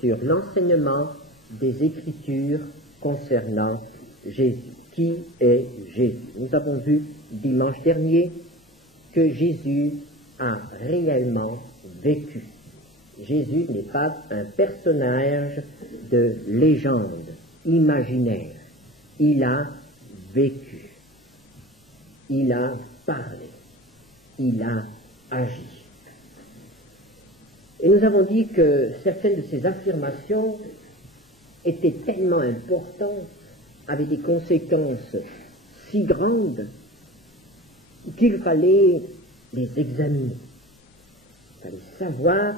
sur l'enseignement des Écritures concernant Jésus. Qui est Jésus? Nous avons vu dimanche dernier que Jésus a réellement vécu. Jésus n'est pas un personnage de légende imaginaire. Il a vécu. Il a parlé. Il a agi. Et nous avons dit que certaines de ces affirmations étaient tellement importantes, avaient des conséquences si grandes, qu'il fallait les examiner. Il fallait savoir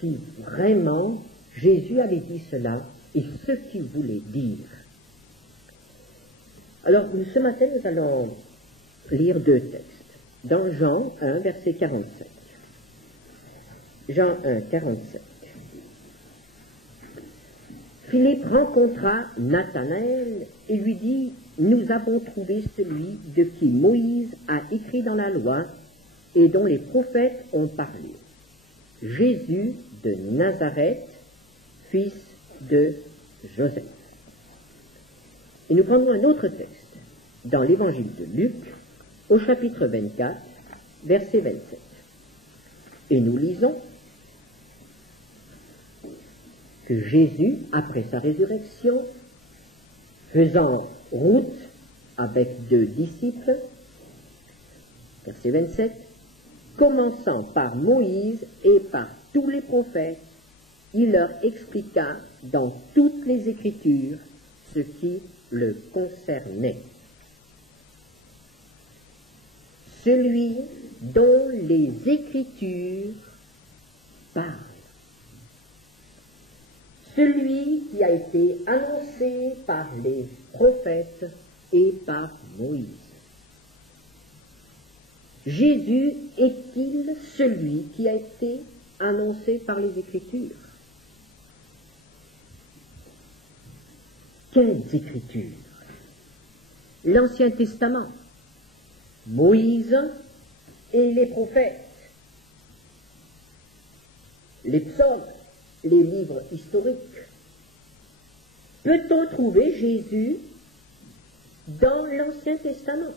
si vraiment Jésus avait dit cela et ce qu'il voulait dire. Alors, ce matin, nous allons lire deux textes. Dans Jean 1, verset 47. Jean 1, 47. Philippe rencontra Nathanaël et lui dit: nous avons trouvé celui de qui Moïse a écrit dans la loi et dont les prophètes ont parlé, Jésus de Nazareth, fils de Joseph. Et nous prendrons un autre texte dans l'évangile de Luc, au chapitre 24, verset 27. Et nous lisons que Jésus, après sa résurrection, faisant route avec 2 disciples, verset 27, commençant par Moïse et par tous les prophètes, il leur expliqua dans toutes les Écritures ce qui le concernait. Celui dont les Écritures parlent. Celui qui a été annoncé par les prophètes et par Moïse. Jésus est-il celui qui a été annoncé par les Écritures? Quelles Écritures? L'Ancien Testament, Moïse et les prophètes, les psaumes, les livres historiques. Peut-on trouver Jésus dans l'Ancien Testament?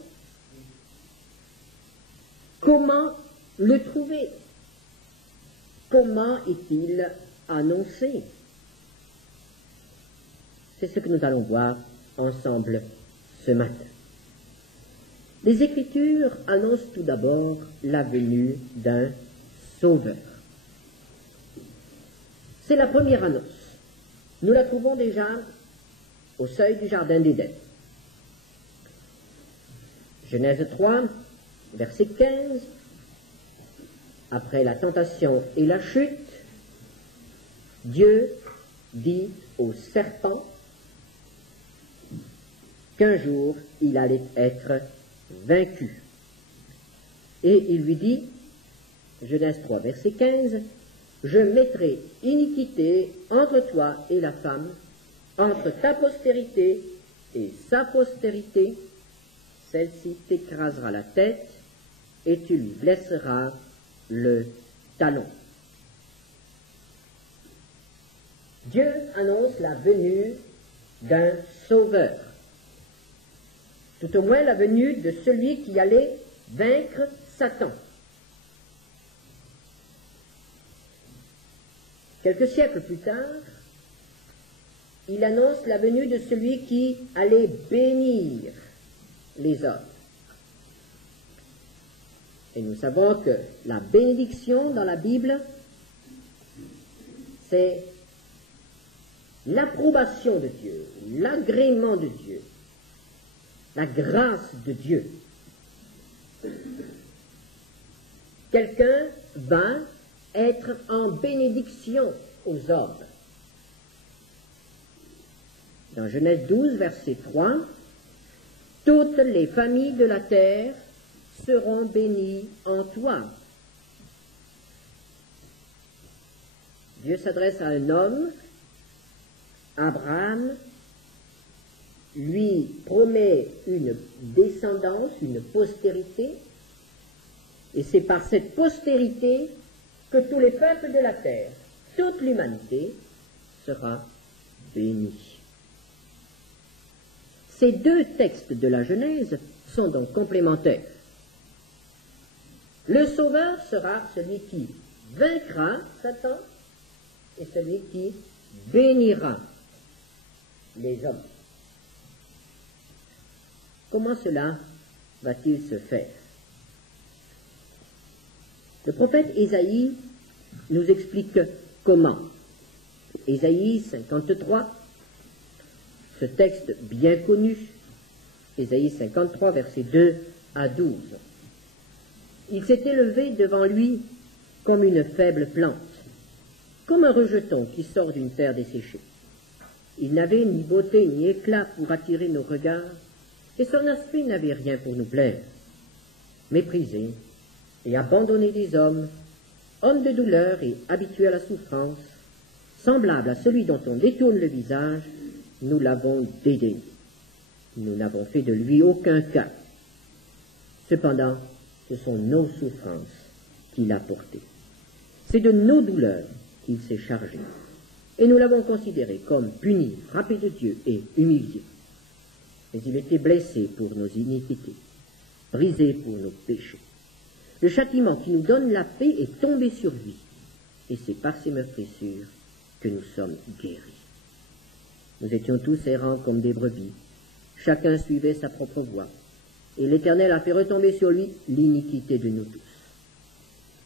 Comment le trouver? Comment est-il annoncé? C'est ce que nous allons voir ensemble ce matin. Les Écritures annoncent tout d'abord la venue d'un Sauveur. C'est la première annonce. Nous la trouvons déjà au seuil du Jardin d'Éden. Genèse 3, verset 15, après la tentation et la chute, Dieu dit au serpent qu'un jour il allait être vaincu. Et il lui dit, Genèse 3, verset 15, je mettrai iniquité entre toi et la femme, entre ta postérité et sa postérité, celle-ci t'écrasera la tête et tu lui blesseras le talon. Dieu annonce la venue d'un Sauveur, tout au moins la venue de celui qui allait vaincre Satan. Quelques siècles plus tard, il annonce la venue de celui qui allait bénir les hommes. Et nous savons que la bénédiction dans la Bible, c'est l'approbation de Dieu, l'agrément de Dieu, la grâce de Dieu. Quelqu'un va être en bénédiction aux hommes. Dans Genèse 12, verset 3, toutes les familles de la terre seront bénies en toi. Dieu s'adresse à un homme, Abraham, lui promet une descendance, une postérité, et c'est par cette postérité que tous les peuples de la terre, toute l'humanité, sera béni. Ces deux textes de la Genèse sont donc complémentaires. Le Sauveur sera celui qui vaincra Satan et celui qui bénira les hommes. Comment cela va-t-il se faire? Le prophète Ésaïe nous explique comment. Ésaïe 53, ce texte bien connu, Ésaïe 53, versets 2 à 12. Il s'est élevé devant lui comme une faible plante, comme un rejeton qui sort d'une terre desséchée. Il n'avait ni beauté ni éclat pour attirer nos regards, et son aspect n'avait rien pour nous plaire. Méprisé et abandonné des hommes, homme de douleur et habitué à la souffrance, semblable à celui dont on détourne le visage, nous l'avons dédaigné. Nous n'avons fait de lui aucun cas. Cependant, ce sont nos souffrances qu'il a portées. C'est de nos douleurs qu'il s'est chargé. Et nous l'avons considéré comme puni, frappé de Dieu et humilié. Mais il était blessé pour nos iniquités, brisé pour nos péchés. Le châtiment qui nous donne la paix est tombé sur lui, et c'est par ses meurtrissures que nous sommes guéris. Nous étions tous errants comme des brebis, chacun suivait sa propre voie, et l'Éternel a fait retomber sur lui l'iniquité de nous tous.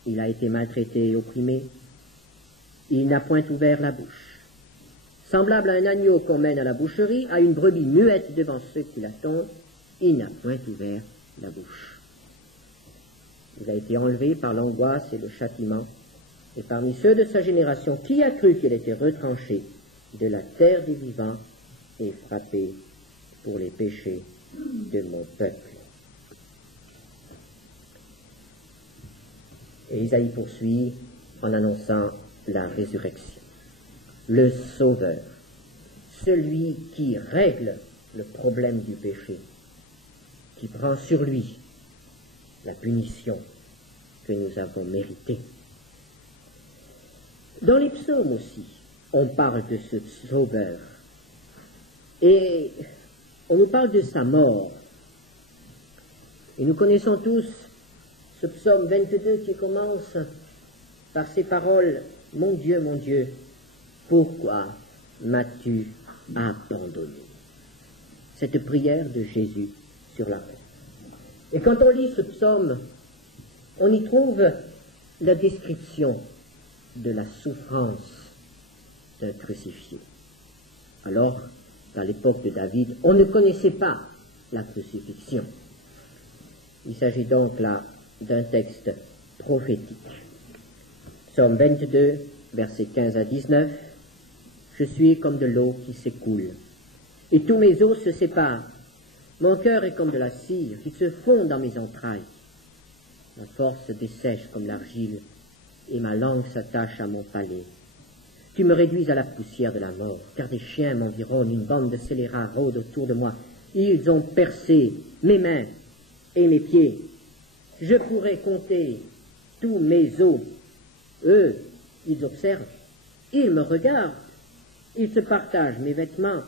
Il a été maltraité et opprimé, il n'a point ouvert la bouche. Semblable à un agneau qu'on mène à la boucherie, à une brebis muette devant ceux qui l'attendent, il n'a point ouvert la bouche. Il a été enlevé par l'angoisse et le châtiment, et parmi ceux de sa génération, qui a cru qu'il était retranché de la terre des vivants et frappé pour les péchés de mon peuple. Et Isaïe poursuit en annonçant la résurrection. Le Sauveur, celui qui règle le problème du péché, qui prend sur lui la punition que nous avons méritée. Dans les psaumes aussi, on parle de ce Sauveur, et on nous parle de sa mort. Et nous connaissons tous ce psaume 22 qui commence par ces paroles « Mon Dieu, pourquoi m'as-tu abandonné ?» Cette prière de Jésus sur la croix. Et quand on lit ce psaume, on y trouve la description de la souffrance d'un crucifié. Alors, à l'époque de David, on ne connaissait pas la crucifixion. Il s'agit donc là d'un texte prophétique. Psaume 22, versets 15 à 19. « Je suis comme de l'eau qui s'écoule, et tous mes os se séparent. Mon cœur est comme de la cire qui se fond dans mes entrailles. Ma force se dessèche comme l'argile, et ma langue s'attache à mon palais. Tu me réduis à la poussière de la mort, car des chiens m'environnent, une bande de scélérats rôde autour de moi. Ils ont percé mes mains et mes pieds. Je pourrais compter tous mes os. Eux, ils observent, ils me regardent, ils se partagent mes vêtements,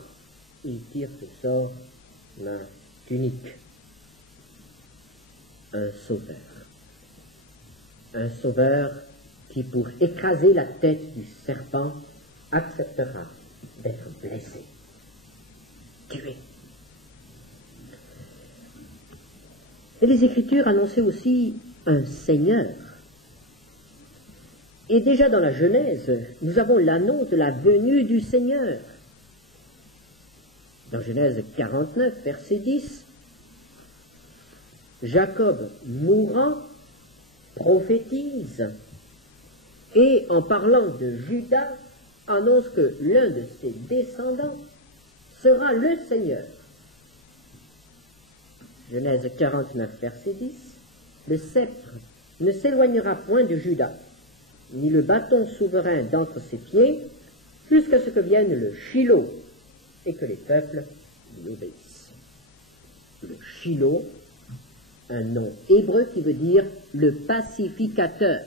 ils tirent au sort ma tunique. Un sauveur qui, pour écraser la tête du serpent, acceptera d'être blessé, tué. Et les Écritures annonçaient aussi un Seigneur. Et déjà dans la Genèse, nous avons l'annonce de la venue du Seigneur. Dans Genèse 49, verset 10, Jacob mourant prophétise et en parlant de Judas annonce que l'un de ses descendants sera le Seigneur. Genèse 49, verset 10, le sceptre ne s'éloignera point de Judas, ni le bâton souverain d'entre ses pieds, jusqu'à ce que vienne le Shiloh, et que les peuples lui obéissent. Le Shiloh, un nom hébreu qui veut dire le pacificateur,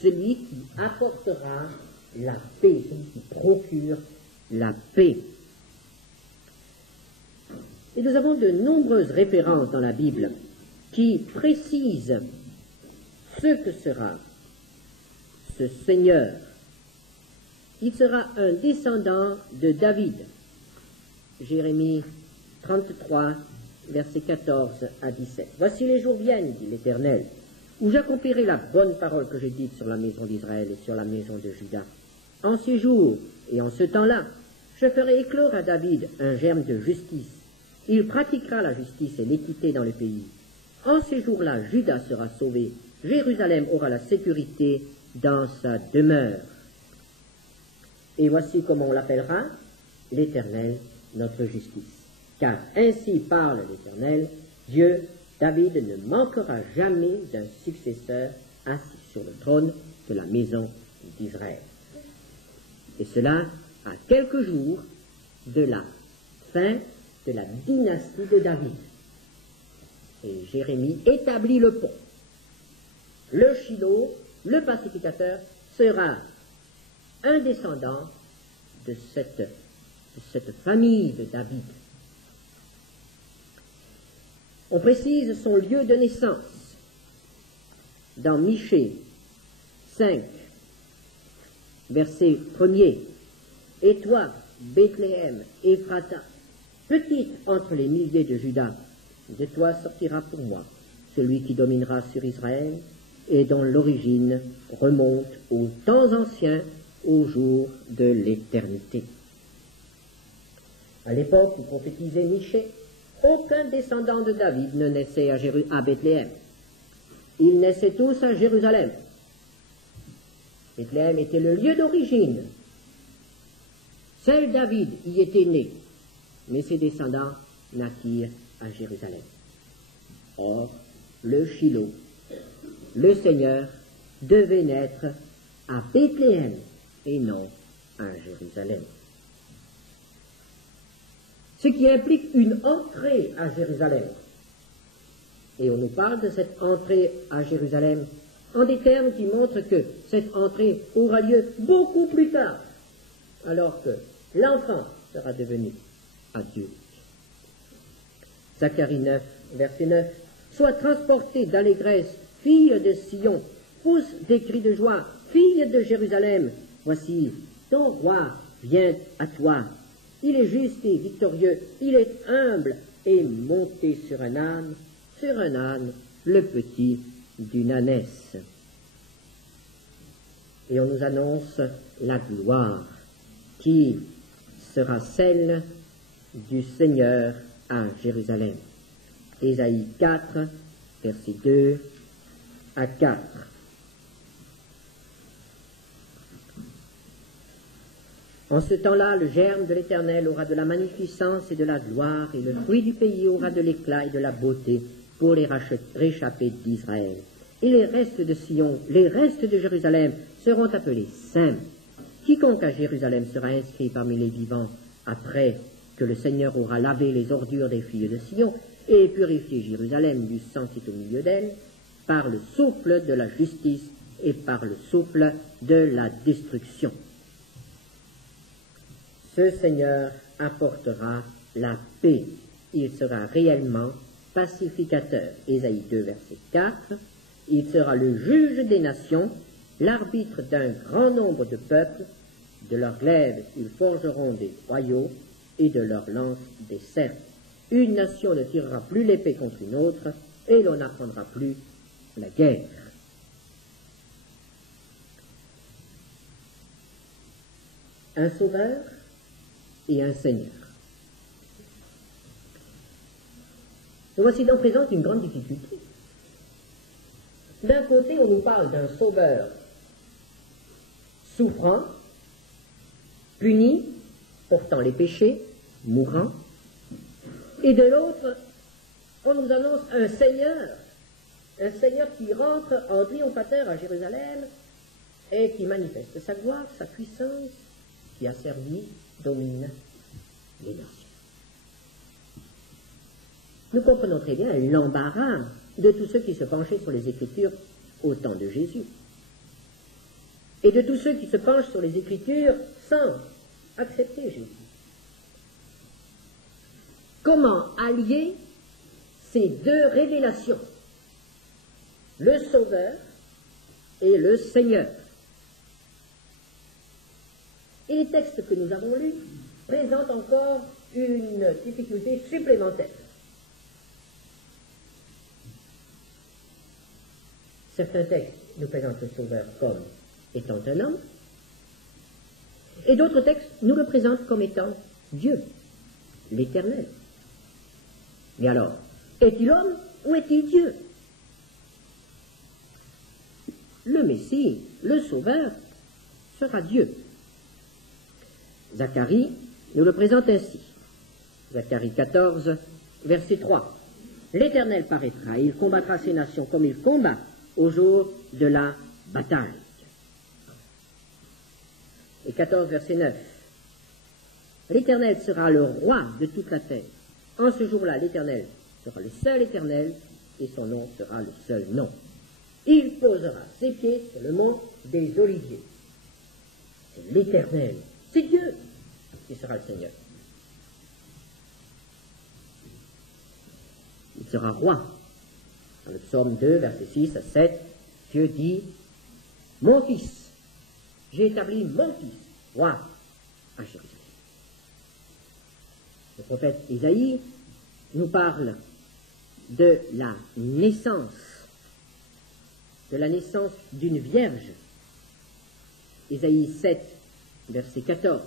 celui qui apportera la paix, celui qui procure la paix. Et nous avons de nombreuses références dans la Bible qui précisent ce que sera ce Seigneur. Il sera un descendant de David. Jérémie 33, versets 14 à 17. Voici les jours viennent, dit l'Éternel, où j'accomplirai la bonne parole que j'ai dite sur la maison d'Israël et sur la maison de Juda. En ces jours et en ce temps-là, je ferai éclore à David un germe de justice. Il pratiquera la justice et l'équité dans le pays. En ces jours-là, Juda sera sauvé. Jérusalem aura la sécurité dans sa demeure. Et voici comment on l'appellera, l'Éternel, notre justice. Car ainsi parle l'Éternel, Dieu, David ne manquera jamais d'un successeur assis sur le trône de la maison d'Israël. Et cela à quelques jours de la fin de la dynastie de David. Et Jérémie établit le pont. Le Shiloh, le pacificateur, sera un descendant de cette famille de David. On précise son lieu de naissance dans Michée 5, verset 1er. Et toi, Bethléem, Éphrata, petite entre les milliers de Juda, de toi sortira pour moi celui qui dominera sur Israël et dont l'origine remonte aux temps anciens, au jour de l'éternité. À l'époque où prophétisait Michée, aucun descendant de David ne naissait à Bethléem. Ils naissaient tous à Jérusalem. Bethléem était le lieu d'origine. Seul David y était né, mais ses descendants naquirent à Jérusalem. Or, le Shiloh, le Seigneur, devait naître à Bethléem et non à Jérusalem. Ce qui implique une entrée à Jérusalem. Et on nous parle de cette entrée à Jérusalem en des termes qui montrent que cette entrée aura lieu beaucoup plus tard, alors que l'enfant sera devenu adulte. Zacharie 9, verset 9. Sois transportée d'allégresse, fille de Sion, pousse des cris de joie, fille de Jérusalem. Voici, ton roi vient à toi. Il est juste et victorieux, il est humble et monté sur un âne, le petit d'une ânesse. Et on nous annonce la gloire qui sera celle du Seigneur à Jérusalem. Ésaïe 4, versets 2 à 4. En ce temps-là, le germe de l'Éternel aura de la magnificence et de la gloire, et le fruit du pays aura de l'éclat et de la beauté pour les réchappés d'Israël. Et les restes de Sion, les restes de Jérusalem seront appelés saints. Quiconque à Jérusalem sera inscrit parmi les vivants, après que le Seigneur aura lavé les ordures des filles de Sion et purifié Jérusalem du sang qui est au milieu d'elle, par le souffle de la justice et par le souffle de la destruction. Ce Seigneur apportera la paix. Il sera réellement pacificateur. Ésaïe 2, verset 4. Il sera le juge des nations, l'arbitre d'un grand nombre de peuples. De leurs glaives, ils forgeront des royaux et de leurs lances des cerfs. Une nation ne tirera plus l'épée contre une autre et l'on n'apprendra plus la guerre. Un sauveur et un Seigneur. Nous voici donc présente une grande difficulté. D'un côté, on nous parle d'un sauveur souffrant, puni, portant les péchés, mourant, et de l'autre, on nous annonce un Seigneur qui rentre en triomphateur à Jérusalem et qui manifeste sa gloire, sa puissance, qui a servi, domine les nations. Nous comprenons très bien l'embarras de tous ceux qui se penchaient sur les Écritures au temps de Jésus. et de tous ceux qui se penchent sur les Écritures sans accepter Jésus. Comment allier ces deux révélations, le Sauveur et le Seigneur? Et les textes que nous avons lus présentent encore une difficulté supplémentaire. Certains textes nous présentent le Sauveur comme étant un homme, et d'autres textes nous le présentent comme étant Dieu, l'Éternel. Mais alors, est-il homme ou est-il Dieu? Le Messie, le Sauveur, sera Dieu. Zacharie nous le présente ainsi. Zacharie 14, verset 3. L'Éternel paraîtra, et il combattra ces nations comme il combat au jour de la bataille. Et 14, verset 9. L'Éternel sera le roi de toute la terre. En ce jour-là, l'Éternel sera le seul Éternel, et son nom sera le seul nom. Il posera ses pieds sur le mont des Oliviers. C'est l'Éternel, c'est Dieu qui sera le Seigneur. Il sera roi. Dans le psaume 2, verset 6 à 7, Dieu dit « Mon fils, j'ai établi mon fils, roi à Jérusalem. » Le prophète Isaïe nous parle de la naissance d'une vierge. Isaïe 7, verset 14.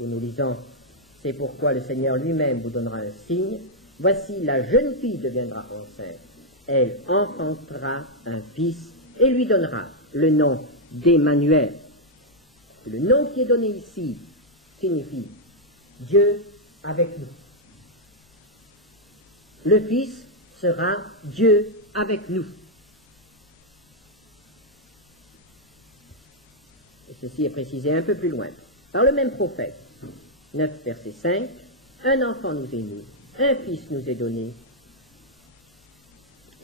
Où nous lisons « C'est pourquoi le Seigneur lui-même vous donnera un signe. Voici, la jeune fille deviendra enceinte. Elle enfantera un fils et lui donnera le nom d'Emmanuel. » Le nom qui est donné ici signifie Dieu avec nous. Le Fils sera Dieu avec nous. Et ceci est précisé un peu plus loin. Par le même prophète, 9, verset 5, un enfant nous est né, un fils nous est donné,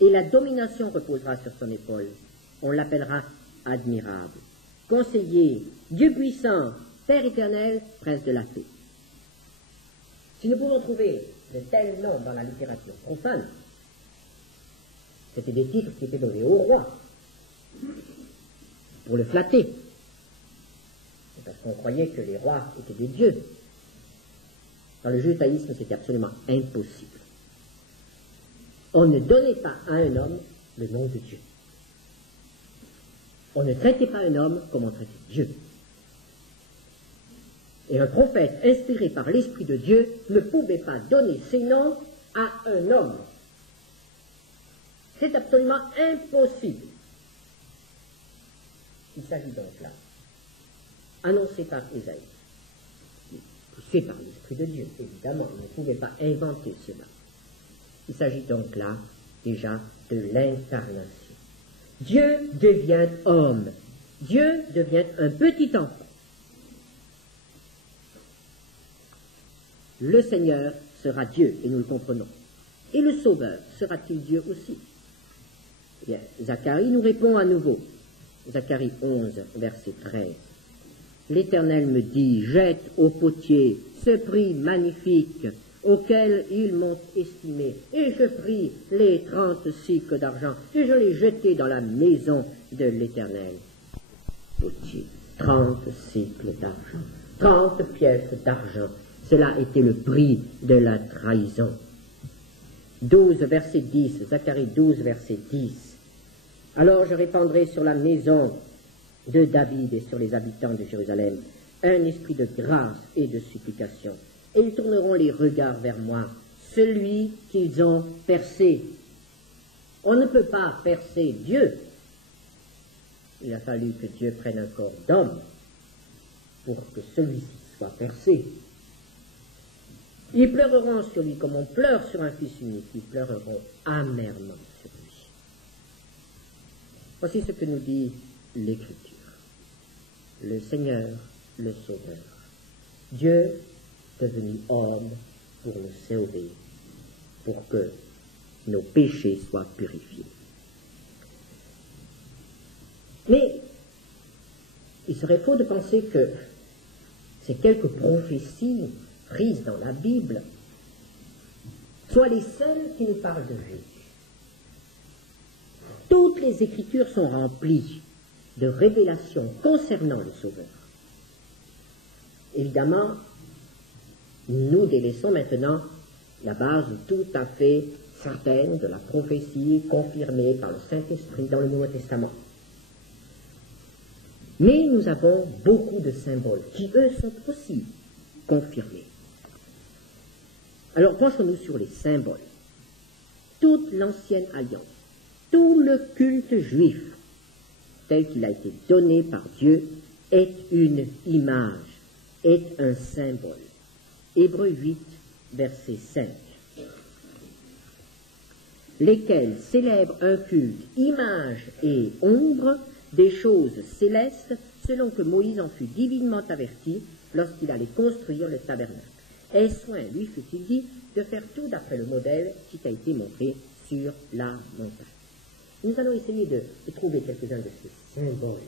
et la domination reposera sur son épaule. On l'appellera admirable, conseiller, Dieu puissant, Père éternel, prince de la paix. Si nous pouvons trouver de tels noms dans la littérature profane, c'était des titres qui étaient donnés au roi pour le flatter. C'est parce qu'on croyait que les rois étaient des dieux. Dans le judaïsme, c'était absolument impossible. On ne donnait pas à un homme le nom de Dieu. On ne traitait pas un homme comme on traitait Dieu. Et un prophète inspiré par l'Esprit de Dieu ne pouvait pas donner ses noms à un homme. C'est absolument impossible. Il s'agit donc là, annoncé par Isaïe, poussé par l'Esprit de Dieu, évidemment, il ne pouvait pas inventer cela. Il s'agit donc là déjà de l'incarnation. Dieu devient homme. Dieu devient un petit enfant. Le Seigneur sera Dieu, et nous le comprenons. Et le Sauveur sera-t-il Dieu aussi? Bien, Zacharie nous répond à nouveau. Zacharie 11, verset 13. L'Éternel me dit, jette au potier ce prix magnifique auquel ils m'ont estimé. Et je pris les 30 cycles d'argent, et je les jetai dans la maison de l'Éternel. Potier, 30 cycles d'argent, 30 pièces d'argent. Cela était le prix de la trahison. 12, verset 10, Zacharie 12, verset 10. Alors je répandrai sur la maison de David et sur les habitants de Jérusalem un esprit de grâce et de supplication. Et ils tourneront les regards vers moi, celui qu'ils ont percé. On ne peut pas percer Dieu. Il a fallu que Dieu prenne un corps d'homme pour que celui-ci soit percé. Ils pleureront sur lui comme on pleure sur un fils unique. Ils pleureront amèrement sur lui. Voici ce que nous dit l'Écriture. Le Seigneur, le Sauveur. Dieu devenu homme pour nous sauver, pour que nos péchés soient purifiés. Mais il serait faux de penser que ces quelques prophéties prises dans la Bible soient les seules qui nous parlent de Jésus. Toutes les Écritures sont remplies de révélations concernant le Sauveur. Évidemment, nous délaissons maintenant la base tout à fait certaine de la prophétie confirmée par le Saint-Esprit dans le Nouveau Testament. Mais nous avons beaucoup de symboles qui, eux, sont aussi confirmés. Alors, penchons-nous sur les symboles. Toute l'ancienne alliance, tout le culte juif, tel qu'il a été donné par Dieu, est une image, est un symbole. Hébreux 8, verset 5. Lesquels célèbrent un culte, image et ombre des choses célestes, selon que Moïse en fut divinement averti lorsqu'il allait construire le tabernacle. Et soin, lui fut-il dit, de faire tout d'après le modèle qui t'a été montré sur la montagne. Nous allons essayer de trouver quelques-uns de ces symboles,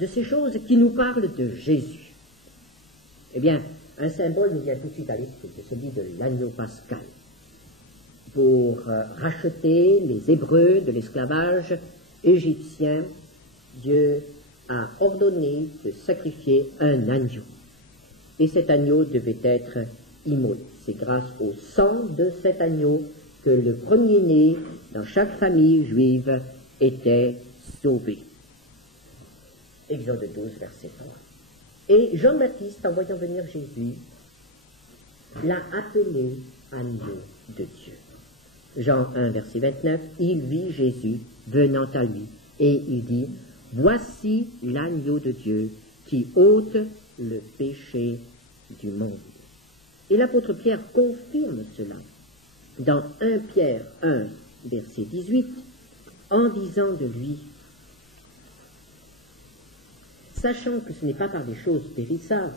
de ces choses qui nous parlent de Jésus. Eh bien, un symbole nous vient tout de suite à l'esprit, c'est celui de l'agneau pascal. Pour racheter les Hébreux de l'esclavage égyptien, Dieu a ordonné de sacrifier un agneau. Et cet agneau devait être immolé. C'est grâce au sang de cet agneau que le premier-né dans chaque famille juive était sauvé. Exode 12, verset 3. Et Jean-Baptiste, en voyant venir Jésus, l'a appelé agneau de Dieu. Jean 1, verset 29, il vit Jésus venant à lui, et il dit, « Voici l'agneau de Dieu qui ôte le péché du monde. » Et l'apôtre Pierre confirme cela dans 1 Pierre 1, verset 18, en disant de lui, « Sachant que ce n'est pas par des choses périssables,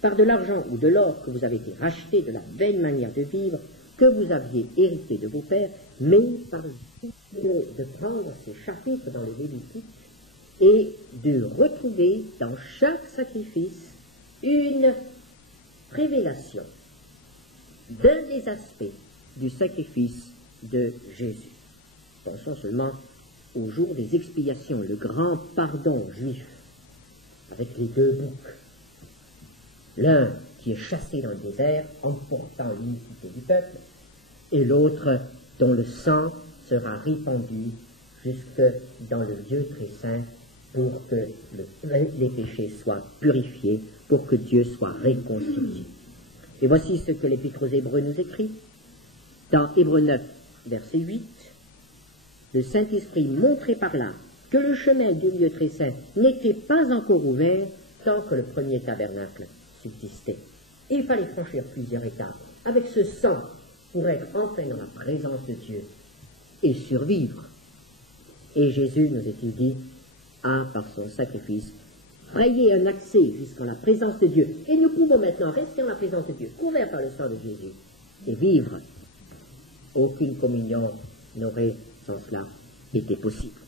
par de l'argent ou de l'or que vous avez été rachetés de la vaine manière de vivre que vous aviez hérité de vos pères, mais par de prendre ces chapitres dans le Lévitique et de retrouver dans chaque sacrifice une révélation d'un des aspects du sacrifice de Jésus. Pensons seulement au jour des expiations, le grand pardon juif, avec les deux boucs. L'un qui est chassé dans le désert, emportant l'iniquité du peuple, et l'autre dont le sang sera répandu jusque dans le lieu très saint pour que les péchés soient purifiés, pour que Dieu soit réconcilié. Et voici ce que l'Épître aux Hébreux nous écrit. Dans Hébreux 9, verset 8, le Saint-Esprit montrait par là que le chemin du lieu très saint n'était pas encore ouvert tant que le premier tabernacle subsistait. Et il fallait franchir plusieurs étapes avec ce sang pour être enfin dans la présence de Dieu et survivre. Et Jésus, nous est-il dit, a par son sacrifice frayé un accès jusqu'à la présence de Dieu. Et nous pouvons maintenant rester en la présence de Dieu, couverts par le sang de Jésus, et vivre. Aucune communion n'aurait sans cela été possible.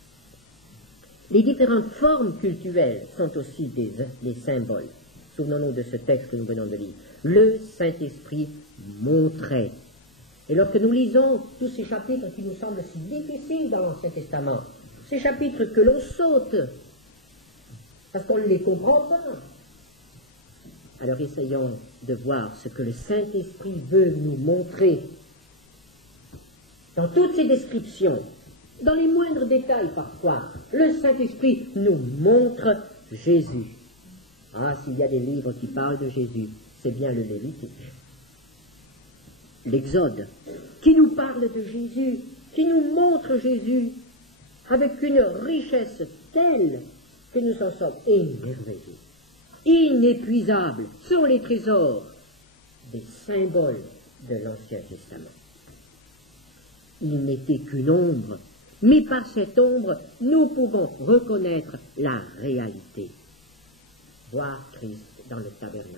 Les différentes formes cultuelles sont aussi des symboles. Souvenons-nous de ce texte que nous venons de lire. Le Saint-Esprit montrait. Et lorsque nous lisons tous ces chapitres qui nous semblent si difficiles dans l'Ancien Testament, ces chapitres que l'on saute, parce qu'on ne les comprend pas, alors essayons de voir ce que le Saint-Esprit veut nous montrer. Dans toutes ces descriptions, dans les moindres détails parfois, le Saint-Esprit nous montre Jésus. Ah, s'il y a des livres qui parlent de Jésus, c'est bien le Lévitique. L'Exode, qui nous parle de Jésus, qui nous montre Jésus, avec une richesse telle que nous en sommes émerveillés. Inépuisables sont les trésors des symboles de l'Ancien Testament. Il n'était qu'une ombre, mais par cette ombre, nous pouvons reconnaître la réalité. Voir Christ dans le tabernacle,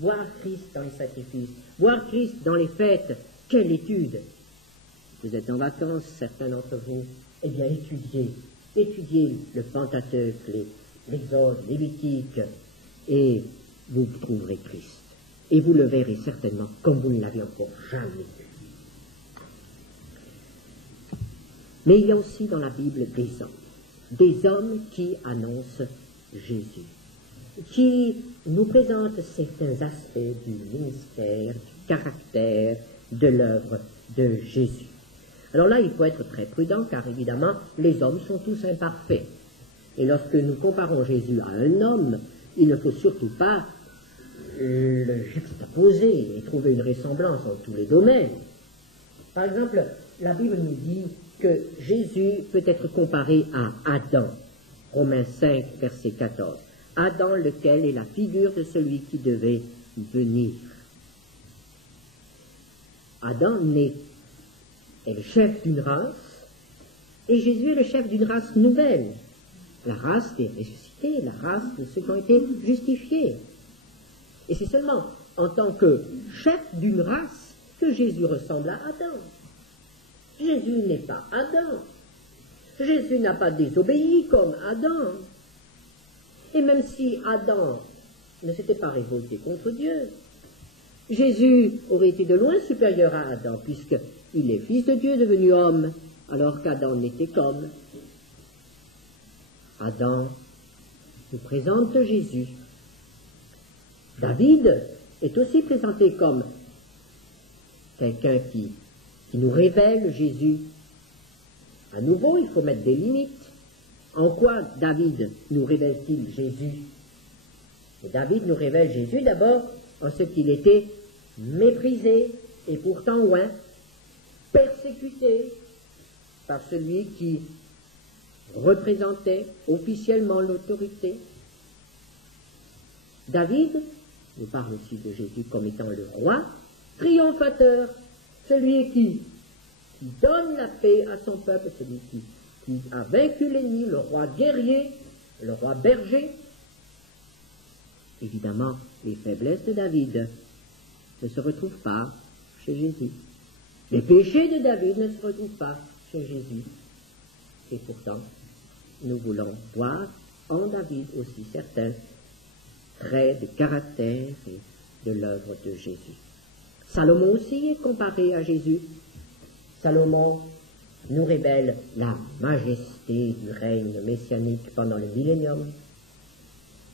voir Christ dans les sacrifices, voir Christ dans les fêtes. Quelle étude! Vous êtes en vacances, certains d'entre vous, eh bien étudiez étudiez le Pentateuque, l'Exode, Lévitique, et vous trouverez Christ. Et vous le verrez certainement comme vous ne l'avez encore jamais vu. Mais il y a aussi dans la Bible des hommes qui annoncent Jésus, qui nous présentent certains aspects du ministère, du caractère, de l'œuvre de Jésus. Alors là, il faut être très prudent, car évidemment, les hommes sont tous imparfaits. Et lorsque nous comparons Jésus à un homme, il ne faut surtout pas le juxtaposer et trouver une ressemblance en tous les domaines. Par exemple, la Bible nous dit que Jésus peut être comparé à Adam, Romains 5, verset 14. Adam, lequel est la figure de celui qui devait venir. Adam est le chef d'une race, et Jésus est le chef d'une race nouvelle. La race des ressuscités, la race de ceux qui ont été justifiés. Et c'est seulement en tant que chef d'une race que Jésus ressemble à Adam. Jésus n'est pas Adam. Jésus n'a pas désobéi comme Adam. Et même si Adam ne s'était pas révolté contre Dieu, Jésus aurait été de loin supérieur à Adam, puisqu'il est fils de Dieu devenu homme, alors qu'Adam n'était qu'homme. Adam nous présente Jésus. David est aussi présenté comme quelqu'un qui nous révèle Jésus. À nouveau, il faut mettre des limites. En quoi David nous révèle-t-il Jésus? Et David nous révèle Jésus d'abord en ce qu'il était méprisé et pourtant loin, persécuté par celui qui représentait officiellement l'autorité. David nous parle aussi de Jésus comme étant le roi triomphateur, celui qui donne la paix à son peuple, celui qui a vaincu l'ennemi, le roi guerrier, le roi berger. Évidemment, les faiblesses de David ne se retrouvent pas chez Jésus. Les péchés de David ne se retrouvent pas chez Jésus. Et pourtant, nous voulons voir en David aussi certains traits de caractère et de l'œuvre de Jésus. Salomon aussi est comparé à Jésus. Salomon nous révèle la majesté du règne messianique pendant le millénium,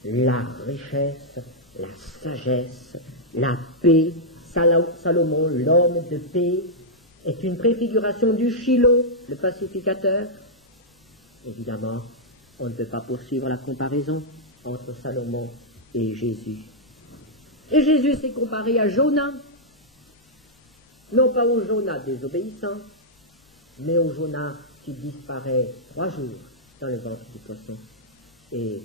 la richesse, la sagesse, la paix. Salomon, l'homme de paix, est une préfiguration du Shiloh, le pacificateur. Évidemment, on ne peut pas poursuivre la comparaison entre Salomon et Jésus. Et Jésus s'est comparé à Jonas, non pas au Jonas désobéissant, mais au Jonas qui disparaît 3 jours dans le ventre du poisson. Et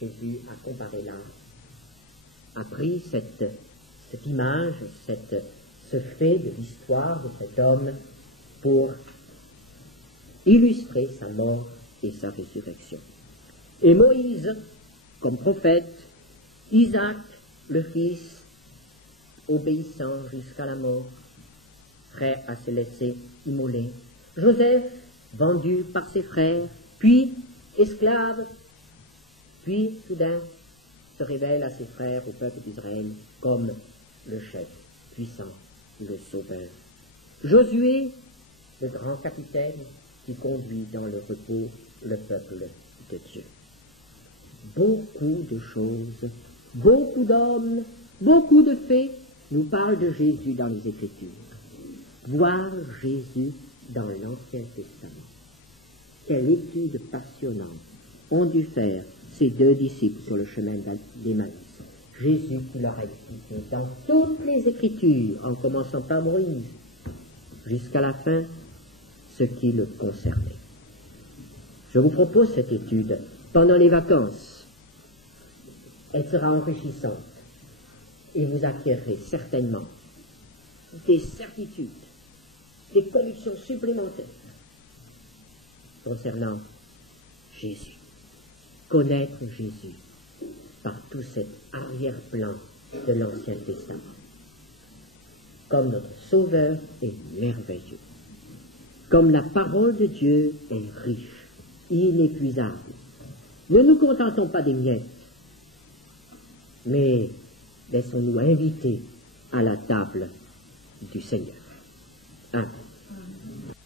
Jésus a comparé là, a pris cette image, ce fait de l'histoire de cet homme pour illustrer sa mort et sa résurrection. Et Moïse, comme prophète, Isaac, le fils, obéissant jusqu'à la mort, prêt à se laisser immoler. Joseph, vendu par ses frères, puis esclave, puis soudain se révèle à ses frères, au peuple d'Israël, comme le chef puissant, le sauveur. Josué, le grand capitaine qui conduit dans le repos le peuple de Dieu. Beaucoup de choses, beaucoup d'hommes, beaucoup de faits nous parlent de Jésus dans les Écritures. Voir Jésus dans l'Ancien Testament. Quelle étude passionnante ont dû faire ces 2 disciples sur le chemin d'Emmaüs. Jésus qui leur a expliqué dans toutes les Écritures, en commençant par Moïse, jusqu'à la fin, ce qui le concernait. Je vous propose cette étude pendant les vacances. Elle sera enrichissante et vous acquérerez certainement des certitudes, des convictions supplémentaires concernant Jésus. Connaître Jésus par tout cet arrière-plan de l'Ancien Testament. Comme notre Sauveur est merveilleux, comme la parole de Dieu est riche, inépuisable. Ne nous contentons pas des miettes, mais laissons-nous inviter à la table du Seigneur. Amen.